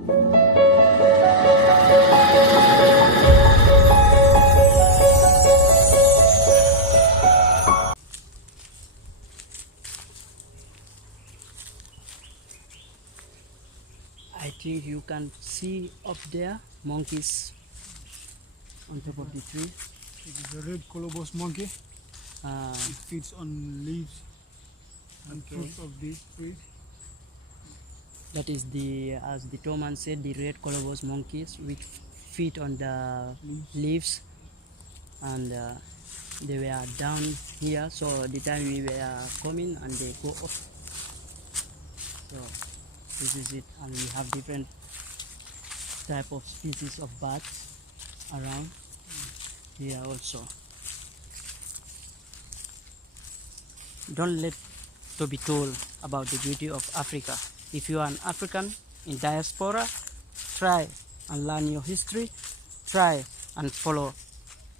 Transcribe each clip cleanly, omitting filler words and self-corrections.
I think you can see up there monkeys on top of the tree. It is a red colobus monkey. It feeds on leaves and fruits of the trees. That is the, as the Toman said, the red colobus monkeys which feed on the leaves, and they were down here. So the time we were coming and they go up. So this is it, and we have different type of species of birds around here also. Don't let to be told about the beauty of Africa. If you are an African in diaspora, try and learn your history, try and follow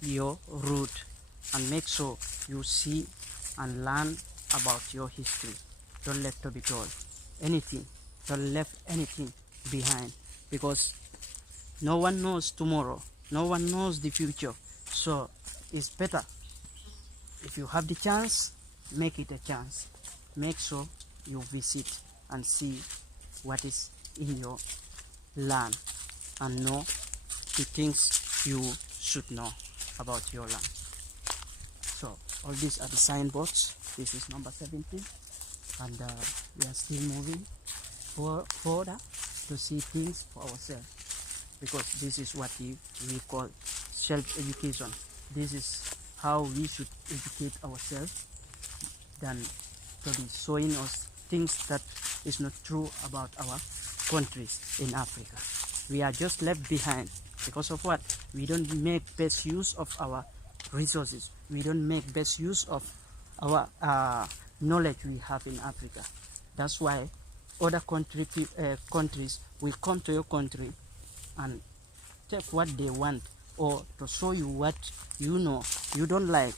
your route, and make sure you see and learn about your history. Don't let to be told anything, don't left anything behind, because no one knows tomorrow, no one knows the future. So it's better, if you have the chance, make it a chance. Make sure you visit and see what is in your land and know the things you should know about your land. So all these are the signboards. This is number 17, and we are still moving further to see things for ourselves, because this is what we call self-education. This is how we should educate ourselves than to be showing us things that is not true about our countries in Africa. We are just left behind because of what? We don't make best use of our resources. We don't make best use of our knowledge we have in Africa. That's why other countries will come to your country and take what they want, or to show you what you know you don't like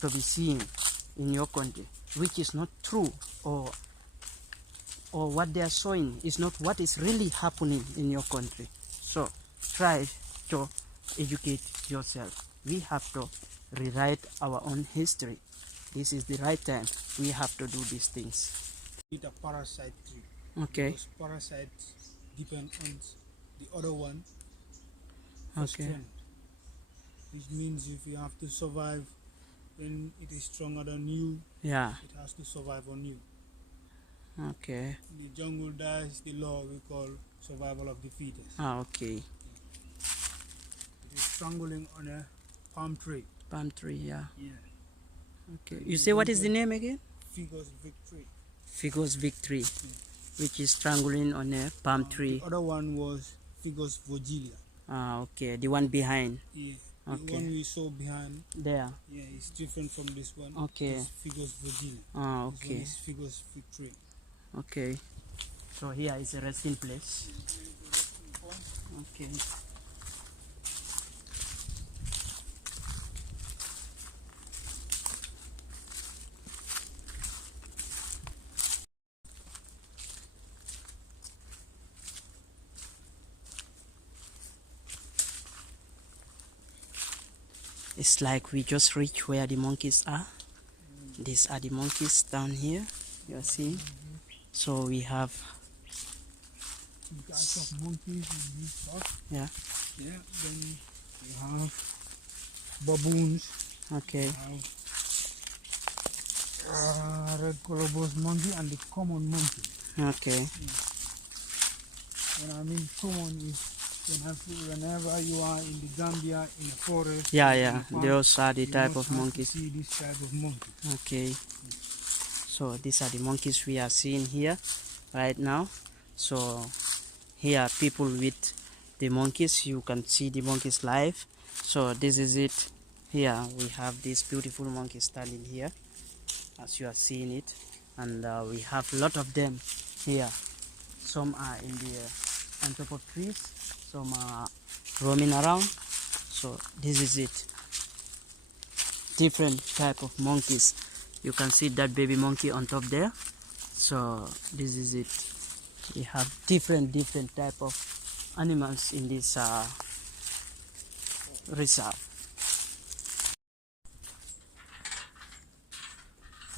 to be seen in your country, which is not true, or what they are showing is not what is really happening in your country. So try to educate yourself. We have to rewrite our own history. This is the right time. We have to do these things. It's a parasite tree. Okay. Because parasites depend on the other one. Okay. Strength. Which means if you have to survive when it is stronger than you, Yeah. it has to survive on you. Okay. The jungle dies, the law we call survival of the fittest. Okay. It is strangling on a palm tree. Palm tree, yeah. Yeah. Okay. You say what is the name again? Figures victory. Figures victory, which is strangling on a palm tree. The other one was Figures Virgilia. Okay. The one behind. Yeah. Okay. The one we saw behind. There. Yeah, it's different from this one. Okay. It's Figures Virgilia. Okay. This one is Figures victory. Okay. So here is a resting place. Okay. It's like we just reached where the monkeys are. These are the monkeys down here. You are seeing. So we have Types of monkeys in this box. Yeah. Yeah. Then you have baboons. Okay. You have red colobus monkey and the common monkey. Okay. When I mean common is whenever you are in the Gambia in a forest. Yeah. Farm, Those are the you type must of have to monkeys. see this type of monkey. Okay. So these are the monkeys we are seeing here right now. So here people with the monkeys, you can see the monkeys live. So this is it. Here we have this beautiful monkey standing here, as you are seeing it, and we have a lot of them here. Some are in the on top of trees, some are roaming around. So this is it. Different type of monkeys. You can see that baby monkey on top there. So this is it. We have different type of animals in this reserve.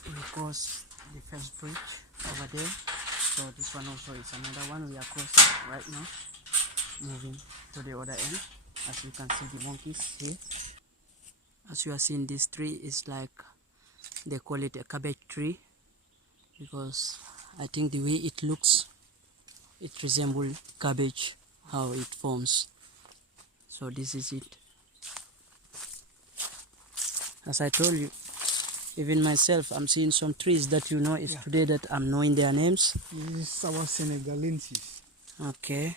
We cross the first bridge over there. So this one also is another one we are crossing right now, moving to the other end. As you can see the monkeys here. As you are seeing, this tree is like, they call it a cabbage tree, because I think the way it looks, it resembles cabbage, how it forms. So this is it. As I told you, even myself, I'm seeing some trees that it's today that I'm knowing their names. This is our Senegalensis. Okay.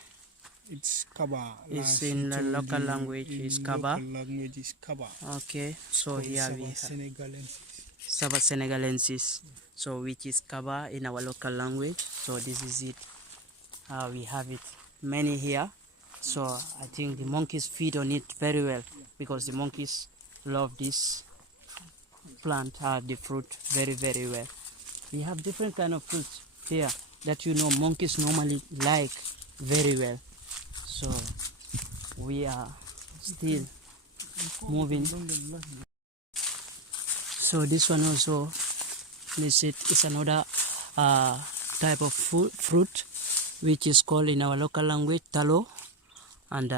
It's Kaba. It's in the local language is Kaba. Local language is Kaba. Okay, so here we have Senegalensis. Saba Senegalensis. So which is Kaba in our local language. So this is it. We have it many here. So I think the monkeys feed on it very well, because the monkeys love this plant, the fruit very well. We have different kind of fruits here that monkeys normally like very well. So we are still moving. So this one also, is another type of fruit, which is called in our local language talo, and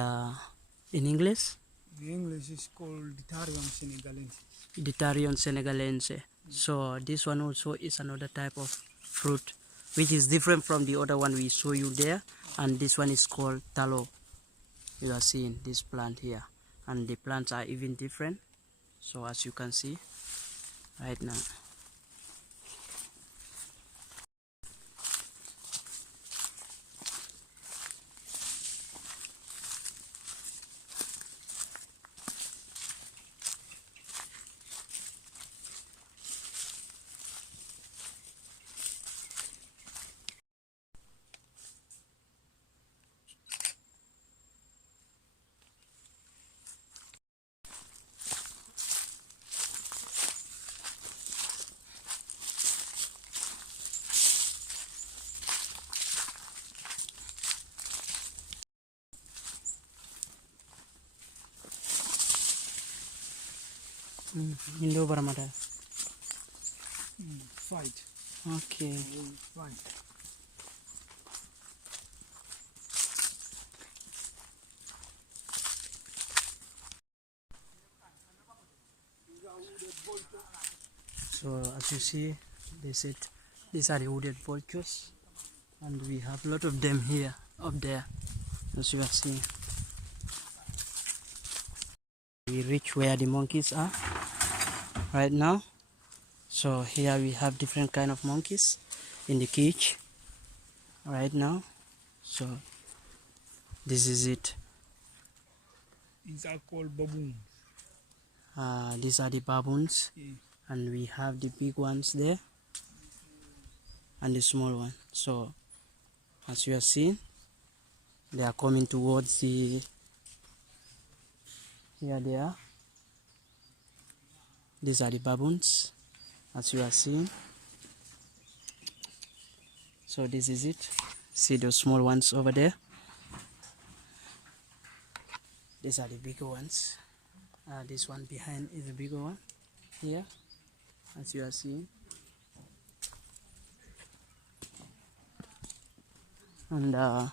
in English? The English is called Ditarium Senegalensis. Ditarium Senegalense. So this one also is another type of fruit, which is different from the other one we show you there, and this one is called talo. You are seeing this plant here, and the plants are even different. So as you can see right now. Indo Baramada. Fight. Okay. Fight. So as you see, these are the wooded vultures, and we have a lot of them here, up there, as you are seeing. We reach where the monkeys are right now. So here we have different kind of monkeys in the cage right now. So this is it. These are called baboons. These are the baboons, and we have the big ones there and the small one. So as you are seeing, they are coming towards the, here they are. These are the baboons, as you are seeing. So this is it. See those small ones over there? These are the bigger ones. This one behind is the bigger one here, as you are seeing. And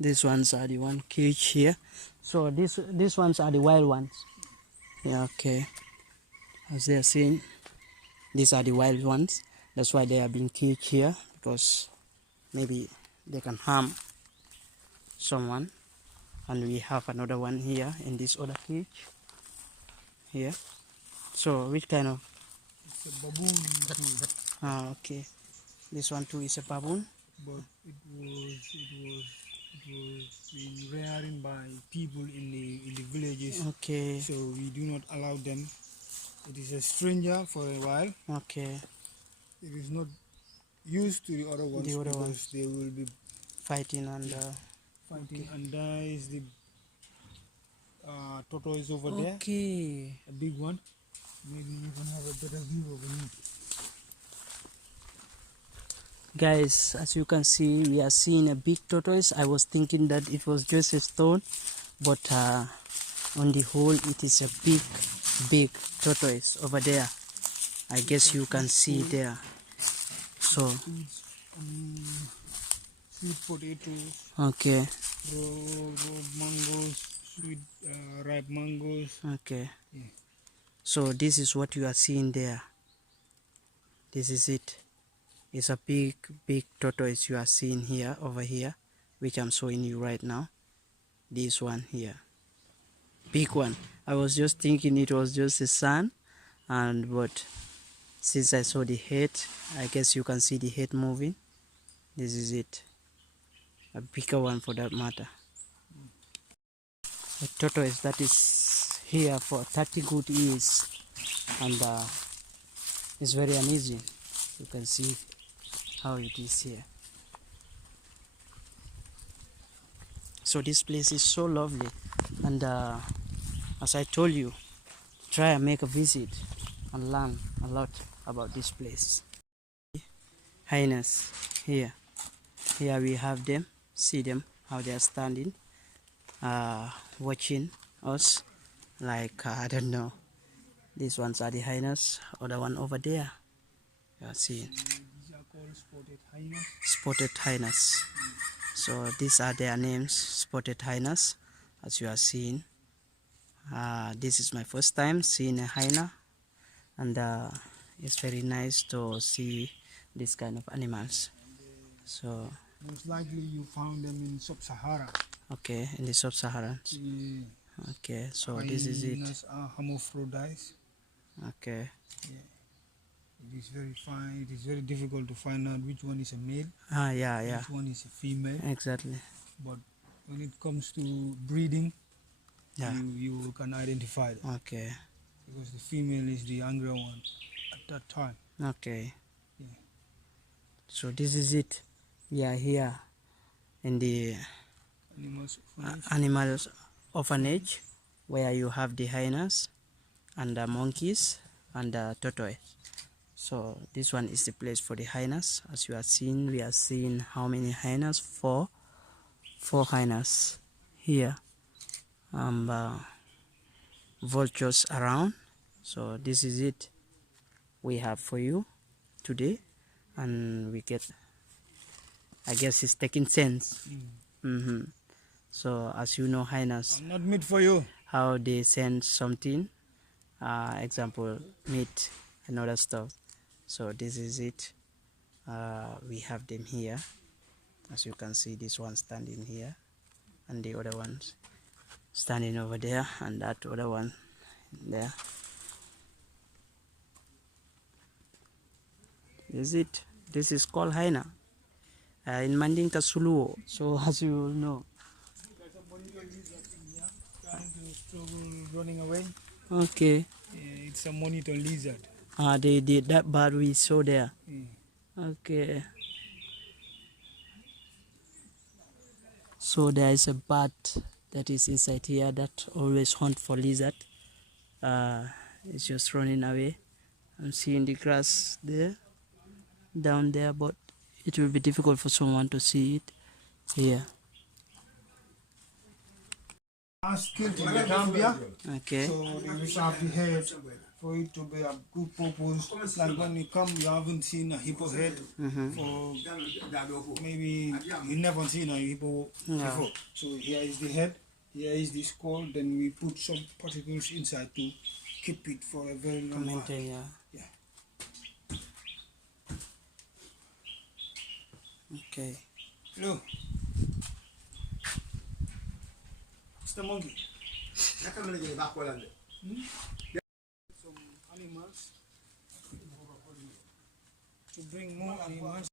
these ones are the one cage here. So these ones are the wild ones. Yeah, okay. As they are seeing, these are the wild ones. That's why they are being caged here, because maybe they can harm someone. And we have another one here in this other cage here. So which kind of? It's a baboon. Okay. This one too is a baboon. But it was being rearing by people in the villages. Okay. So we do not allow them. It is a stranger for a while. Okay. It is not used to the other ones, because they will be fighting and fighting. okay. And there is the tortoise over there. Okay. A big one. Maybe you can have a better view over here. Guys, as you can see, we are seeing a big tortoise. I was thinking that it was just a stone, but on the whole it is a big tortoise over there. I guess you can see there. So sweet potatoes, okay, raw mangoes, sweet ripe mangoes. okay. Yeah. So this is what you are seeing there. This is it. It's a big tortoise you are seeing here, over here, which I'm showing you right now. This one here, big one. I was just thinking it was just a sun, but since I saw the head, I guess you can see the head moving. This is it, a bigger one for that matter. A tortoise that is here for 30 good years, and it's very amazing. You can see how it is here. So this place is so lovely, and as I told you, try and make a visit and learn a lot about this place. Hyenas here we have them. See them how they are standing, watching us, like I don't know. These ones are the hyenas, other one over there you are seeing. These are called spotted hyenas. Spotted hyenas. So these are their names, spotted hyenas, as you are seeing. This is my first time seeing a hyena, and it's very nice to see this kind of animals. So most likely you found them in sub-Sahara. okay, in the sub-Saharan. Yeah. Okay, so this is it. Hyenas are hermaphrodites. Okay. Yeah. It is very fine. It is very difficult to find out which one is a male. Yeah. Which one is a female. Exactly. But when it comes to breeding, Yeah. you can identify them. Okay. Because the female is the younger one at that time. Okay. Yeah. So this is it. We are here in the animals orphanage, where you have the hyenas and the monkeys and the tortoise. So this one is the place for the hyenas. As you are seeing, we are seeing how many hyenas? Four hyenas here. Vultures around. So this is it we have for you today, and we get, I guess it's taking sense. So as you know, hyenas, I'm not meat for you. how they send something, example meat and other stuff. So this is it. We have them here, as you can see. This one standing here, and the other ones standing over there, and that other one there. This is it. This is called hyena in Mandinka Suluo. So as you all know. There's a monitor lizard in here, trying to struggle running away. Okay. Yeah, it's a monitor lizard. They did that bird we saw there. Yeah. Okay. So there is a bird that is inside here that always hunt for lizard. It's just running away. I'm seeing the grass there, down there, but it will be difficult for someone to see it here. Last killed in Gambia. Okay. So they reserve the head for it to be a good purpose. Like when you come, you haven't seen a hippo head for maybe you never seen a hippo before. So here is the head, here is the skull. Then we put some particles inside to keep it for a very long while. Yeah. Okay. Hello. It's the monkey. Some animals to bring more animals.